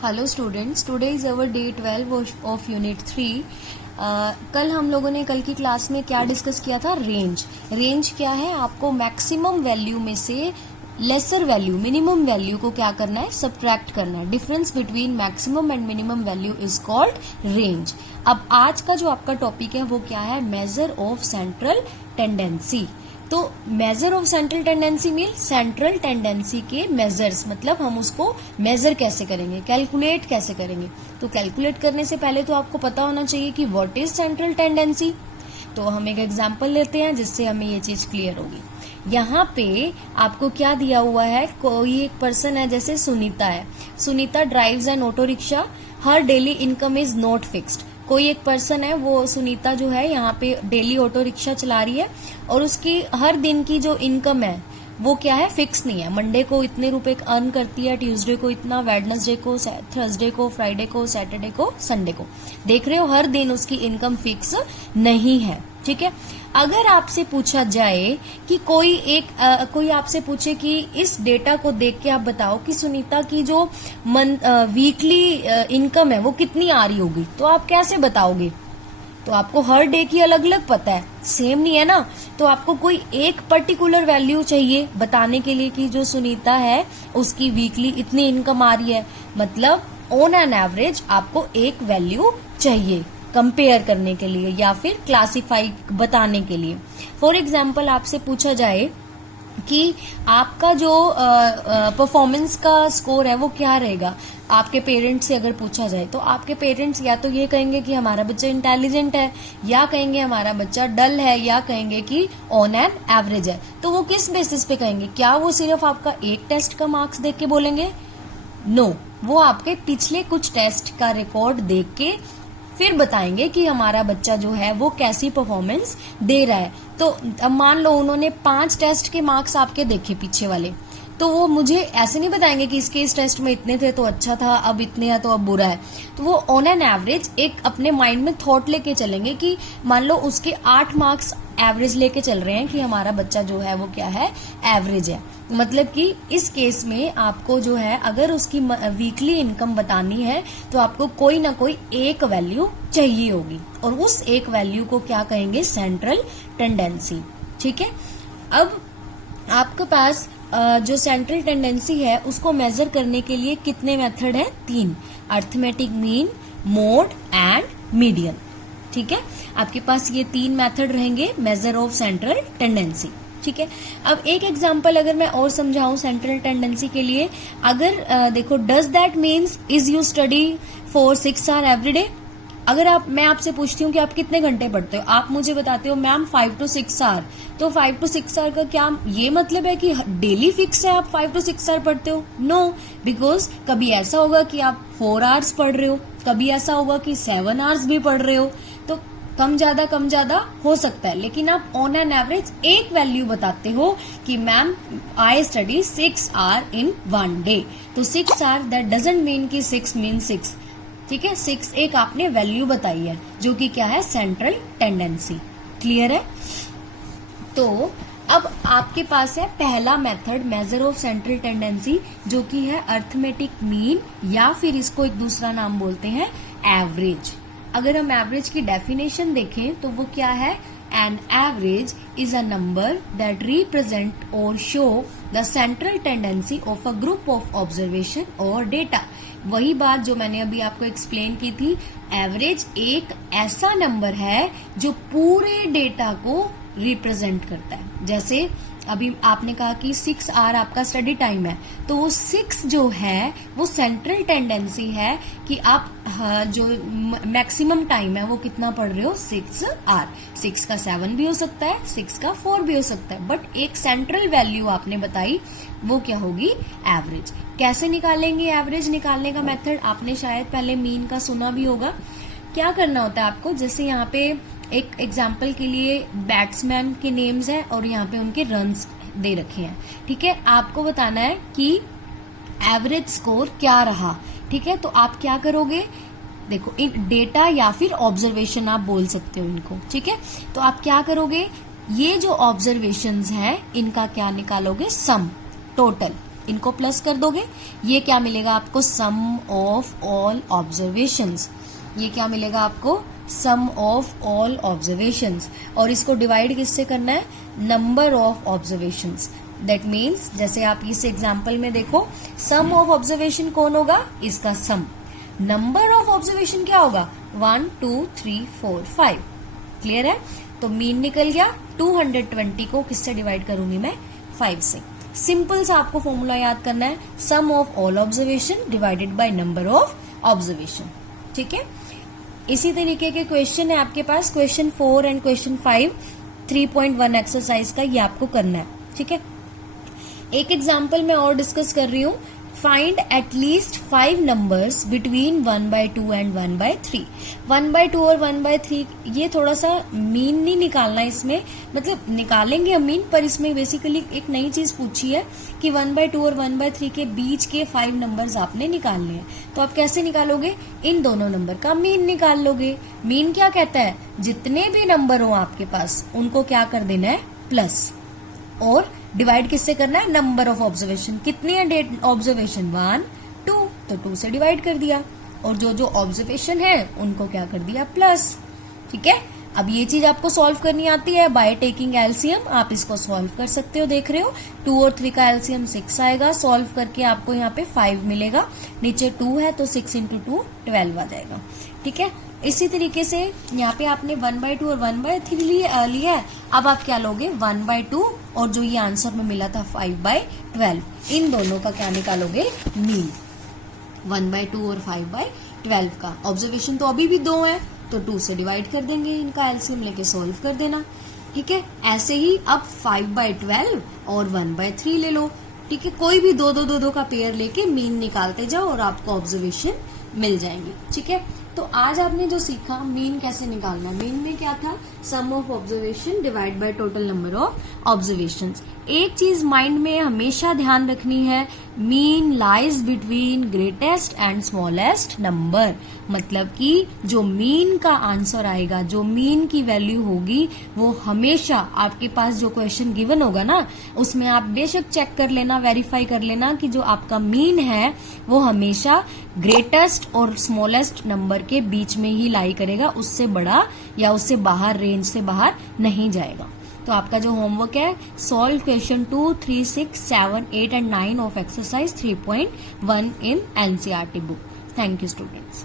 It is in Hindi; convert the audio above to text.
Hello students, today is our day 12 of unit 3। कल हम लोगों ने कल की क्लास में क्या डिस्कस किया था? रेंज। रेंज क्या है? आपको मैक्सिमम वैल्यू में से लेसर वैल्यू, मिनिमम वैल्यू को क्या करना है? सब्ट्रैक्ट करना है। Difference between maximum and minimum value is called range. अब आज का जो आपका टॉपिक है वो क्या है? Measure of central tendency. तो measure of central tendency mean central tendency के मेजर्स, मतलब हम उसको मेजर कैसे करेंगे, कैलकुलेट कैसे करेंगे। तो कैलकुलेट करने से पहले तो आपको पता होना चाहिए कि व्हाट इज सेंट्रल टेंडेंसी। तो हम एक एग्जांपल लेते हैं जिससे हमें ये चीज क्लियर होगी। यहाँ पे आपको क्या दिया हुआ है? कोई एक पर्सन है, जैसे सुनीता है। Sunita drives N auto rickshaw, her daily income is not fixed. कोई एक पर्सन है, वो सुनीता जो है यहाँ पे डेली ऑटो रिक्शा चला रही है और उसकी हर दिन की जो इनकम है वो क्या है? फिक्स नहीं है। मंडे को इतने रुपए अर्न करती है, ट्यूसडे को इतना, वेडनेसडे को, थर्सडे को, फ्राइडे को, सैटरडे को, संडे को। देख रहे हो, हर दिन उसकी इनकम फिक्स नहीं है। ठीक है। अगर आपसे पूछा जाए कि कोई आपसे पूछे कि इस डेटा को देख के आप बताओ कि सुनीता की जो वीकली इनकम है वो कितनी आ रही होगी, तो आप कैसे बताओगे? तो आपको हर डे की अलग अलग पता है, सेम नहीं है ना। तो आपको कोई एक पर्टिकुलर वैल्यू चाहिए बताने के लिए कि जो सुनीता है उसकी वीकली इतनी इनकम आ रही है, मतलब ऑन एन एवरेज आपको एक वैल्यू चाहिए कंपेयर करने के लिए या फिर क्लासिफाई बताने के लिए। फॉर एग्जाम्पल आपसे पूछा जाए कि आपका जो परफॉर्मेंस का स्कोर है वो क्या रहेगा, आपके पेरेंट्स से अगर पूछा जाए, तो आपके पेरेंट्स या तो ये कहेंगे कि हमारा बच्चा इंटेलिजेंट है, या कहेंगे हमारा बच्चा डल है, या कहेंगे कि ऑन एन एवरेज है। तो वो किस बेसिस पे कहेंगे? क्या वो सिर्फ आपका एक टेस्ट का मार्क्स देख के बोलेंगे? नो, वो आपके पिछले कुछ टेस्ट का रिकॉर्ड देख के फिर बताएंगे कि हमारा बच्चा जो है वो कैसी परफॉर्मेंस दे रहा है। तो अब मान लो उन्होंने 5 टेस्ट के मार्क्स आपके देखे पीछे वाले, तो वो मुझे ऐसे नहीं बताएंगे कि इसके इस टेस्ट में इतने थे तो अच्छा था, अब इतने हैं तो अब बुरा है। तो वो ऑन एन एवरेज एक अपने माइंड में थॉट लेके चलेंगे कि मान लो उसके 8 मार्क्स एवरेज लेके चल रहे हैं कि हमारा बच्चा जो है वो क्या है? एवरेज है। मतलब कि इस केस में आपको जो है, अगर उसकी वीकली इनकम बतानी है तो आपको कोई ना कोई एक वैल्यू चाहिए होगी, और उस एक वैल्यू को क्या कहेंगे? Central tendency. ठीक है। अब आपके पास जो सेंट्रल टेंडेंसी है उसको मेजर करने के लिए कितने मेथड है? 3, arithmetic mean, mode and median. ठीक है, आपके पास ये 3 मेथड रहेंगे मेजर ऑफ सेंट्रल टेंडेंसी। ठीक है। अब एक एग्जांपल अगर मैं और समझाऊं सेंट्रल टेंडेंसी के लिए, अगर देखो, does that means is you study for 6 hour every day. अगर मैं आपसे पूछती हूँ कि आप कितने घंटे पढ़ते हो, आप मुझे बताते हो मैम 5 to 6 आवर। तो 5 to 6 आवर का क्या ये मतलब है कि डेली फिक्स है आप 5 to 6 आवर पढ़ते हो? नो, बिकॉज कभी ऐसा होगा कि आप 4 आवर्स पढ़ रहे हो, कभी ऐसा होगा कि 7 आवर्स भी पढ़ रहे हो। तो कम ज्यादा हो सकता है, लेकिन आप ऑन एन एवरेज एक वैल्यू बताते हो कि ma'am I study 6 hour in 1 day. तो 6 आवर, दैट डजंट मीन कि 6 मीन 6। ठीक है, 6 एक आपने वैल्यू बताई है जो कि क्या है? Central tendency. क्लियर है? तो अब आपके पास है पहला method major of central tendency, जो कि है अर्थमेटिक मीन, या फिर इसको एक दूसरा नाम बोलते हैं एवरेज। अगर हम एवरेज की डेफिनेशन देखें तो वो क्या है? An average is a number that represent or show the central tendency of a group of observation or data. वही बात जो मैंने अभी आपको एक्सप्लेन की थी, एवरेज एक ऐसा नंबर है जो पूरे डेटा को रिप्रेजेंट करता है। जैसे अभी आपने कहा कि 6 आवर आपका स्टडी टाइम है, तो वो 6 जो है वो सेंट्रल टेंडेंसी है कि आप जो मैक्सिमम टाइम है वो कितना पढ़ रहे हो? 6 आवर। 6 का 7 भी हो सकता है, 6 का 4 भी हो सकता है, बट एक सेंट्रल वैल्यू आपने बताई, वो क्या होगी? एवरेज। कैसे निकालेंगे एवरेज? निकालने का मेथड आपने शायद पहले मीन का सुना भी होगा। क्या करना होता है आपको? जैसे यहाँ पे एक एग्जाम्पल के लिए बैट्समैन के नेम्स हैं और यहाँ पे उनके रन्स दे रखे हैं। ठीक है, आपको बताना है कि एवरेज स्कोर क्या रहा। ठीक है, तो आप क्या करोगे? देखो, इन डेटा या फिर ऑब्जर्वेशन आप बोल सकते हो इनको। ठीक है, तो आप क्या करोगे? ये जो ऑब्जर्वेशंस हैं इनका क्या निकालोगे? सम, टोटल। इनको प्लस कर दोगे, ये क्या मिलेगा आपको, सम ऑफ ऑल ऑब्जर्वेशंस। ये क्या मिलेगा आपको, सम ऑफ ऑल ऑब्जर्वेशंस। और इसको डिवाइड किससे करना है, number of observations. That means जैसे आप इस एग्जाम्पल में देखो, सम ऑफ ऑब्जर्वेशन कौन होगा, इसका सम। नंबर ऑफ ऑब्जर्वेशन क्या होगा, 1 2 3 4 5। क्लियर है। तो मीन निकल गया, 220 को किससे डिवाइड करूंगी मैं, 5 से। सिंपल सा आपको फॉर्मूला याद करना है, sum of all observation divided by number of observation. ठीक है। इसी तरीके के क्वेश्चन है आपके पास, क्वेश्चन 4 एंड क्वेश्चन 5 3.1 एक्सरसाइज का, ये आपको करना है। ठीक है। एक एग्जाम्पल मैं और डिस्कस कर रही हूँ, find at least 5 numbers between 1/2 and 1/3। 1/2 और 1/3, ये थोड़ा सा मीन नहीं निकालना इसमें, मतलब निकालेंगे हम मीन, पर इसमें बेसिकली एक नई चीज पूछी है कि 1/2 और 1/3 के बीच के 5 नंबर्स आपने निकालने हैं। तो आप कैसे निकालोगे, इन दोनों नंबर का मीन निकाल लोगे। मीन क्या कहता है, जितने भी नंबर हो आपके पास उनको क्या कर देना है, प्लस, और डिवाइड किससे करना है, नंबर ऑफ ऑब्जर्वेशन। कितनी है डेट ऑब्जर्वेशन, 1 2, तो 2 से डिवाइड कर दिया, और जो जो ऑब्जर्वेशन है उनको क्या कर दिया, प्लस। ठीक है। अब ये चीज आपको सॉल्व करनी आती है बाय टेकिंग एलसीएम, आप इसको सॉल्व कर सकते हो। देख रहे हो 2 और 3 का एलसीएम 6 आएगा, सॉल्व करके आपको यहाँ पे 5 मिलेगा, नीचे 2 है तो 6 × 2 12 आ जाएगा। ठीक है। इसी तरीके से यहाँ पे आपने 1/2 और 1/3 लिया है, अब आप क्या लोगे, 1/2 और जो ये आंसर में मिला था 5/12, इन दोनों का क्या निकालोगे, मीन। 1/2 और 5/12 का ऑब्जर्वेशन तो अभी भी 2 है, तो 2 से डिवाइड कर देंगे, इनका एलसीएम लेके सॉल्व कर देना। ठीक है। ऐसे ही अब 5/12 और 1/3 ले लो। ठीक है। कोई भी 2 का पेयर लेके मीन निकालते जाओ और आपको ऑब्जर्वेशन मिल जाएंगे। ठीक है। तो आज आपने जो सीखा, मीन कैसे निकालना। मीन में क्या था, sum of observation divide by total number of observations. एक चीज माइंड में हमेशा ध्यान रखनी है, mean lies between greatest and smallest number. मतलब कि जो मीन का आंसर आएगा, जो मीन की वैल्यू होगी, वो हमेशा आपके पास जो क्वेश्चन गिवन होगा ना, उसमें आप बेशक चेक कर लेना, वेरीफाई कर लेना कि जो आपका मीन है वो हमेशा ग्रेटेस्ट और स्मॉलेस्ट नंबर के बीच में ही लाई करेगा, उससे बड़ा या उससे बाहर, रेंज से बाहर नहीं जाएगा। तो आपका जो होमवर्क है, solve question 2, 3, 6, 7, 8 and 9 of exercise 3.1 in NCERT book. Thank you students.